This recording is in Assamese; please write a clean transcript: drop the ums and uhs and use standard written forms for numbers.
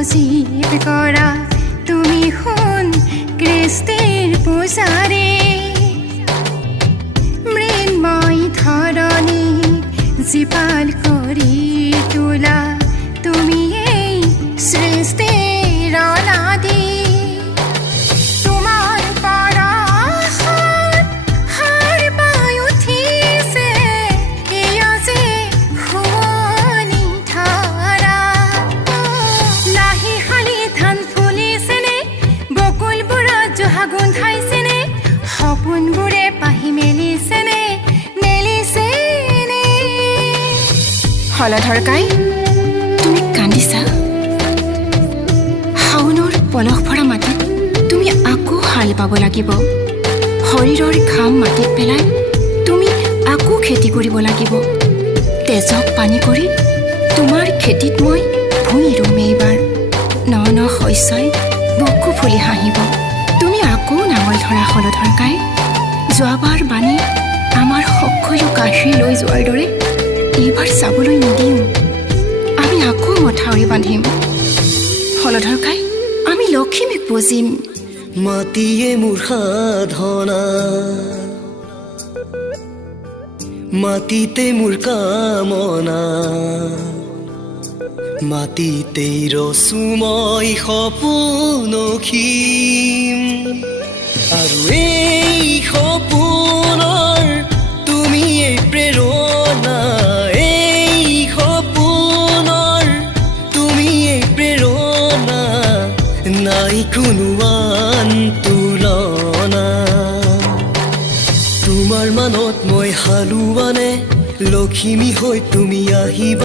সজীৱ কৰা তুমি সোণ কৃষ্টিৰ পূজাৰী মৃন্ময় ধৰণী জীপাল কৰি তোলা তুমি এই সৃষ্টিৰ অনাদি সপোনবোৰে পাহি মেলিছেনে হলধৰ কাই তুমি কান্দিছা শাওনৰ পলস ভৰা মাটিত তুমি আকৌ হাল বাব লাগিব শৰীৰৰ ঘাম মাটিত পেলাই তুমি আকৌ খেতি কৰিব লাগিব তেজক পানী কৰি তোমাৰ খেতিত মই ভূঁই ৰুম এইবাৰ ন ন শস্যই বুকু ফুলি হাঁহিব তুমি আকৌ নাঙল ধৰা হলধৰ কাই যোৱাবাৰ বাণী আমাৰ সকলো কাঢ়ি লৈ যোৱাৰ দৰে এইবাৰ চাবলৈ নিদিম আমি আকৌ মথাউৰি বান্ধিম হলধৰ কাই আমি লখিমীক পুজিম মাটিয়ে মোৰ সাধনা মাটিতে মোৰ কামনা মাটিতেই ৰচো মই সপোন খিম আৰু এই সপোনৰ তুমিয়েই প্ৰেৰণা এই সপোনৰ তুমিয়েই প্ৰেৰণা নাই কোনো আন তুলনা তোমাৰ মানত মই হালোৱানে লখিমী হৈ তুমি আহিবা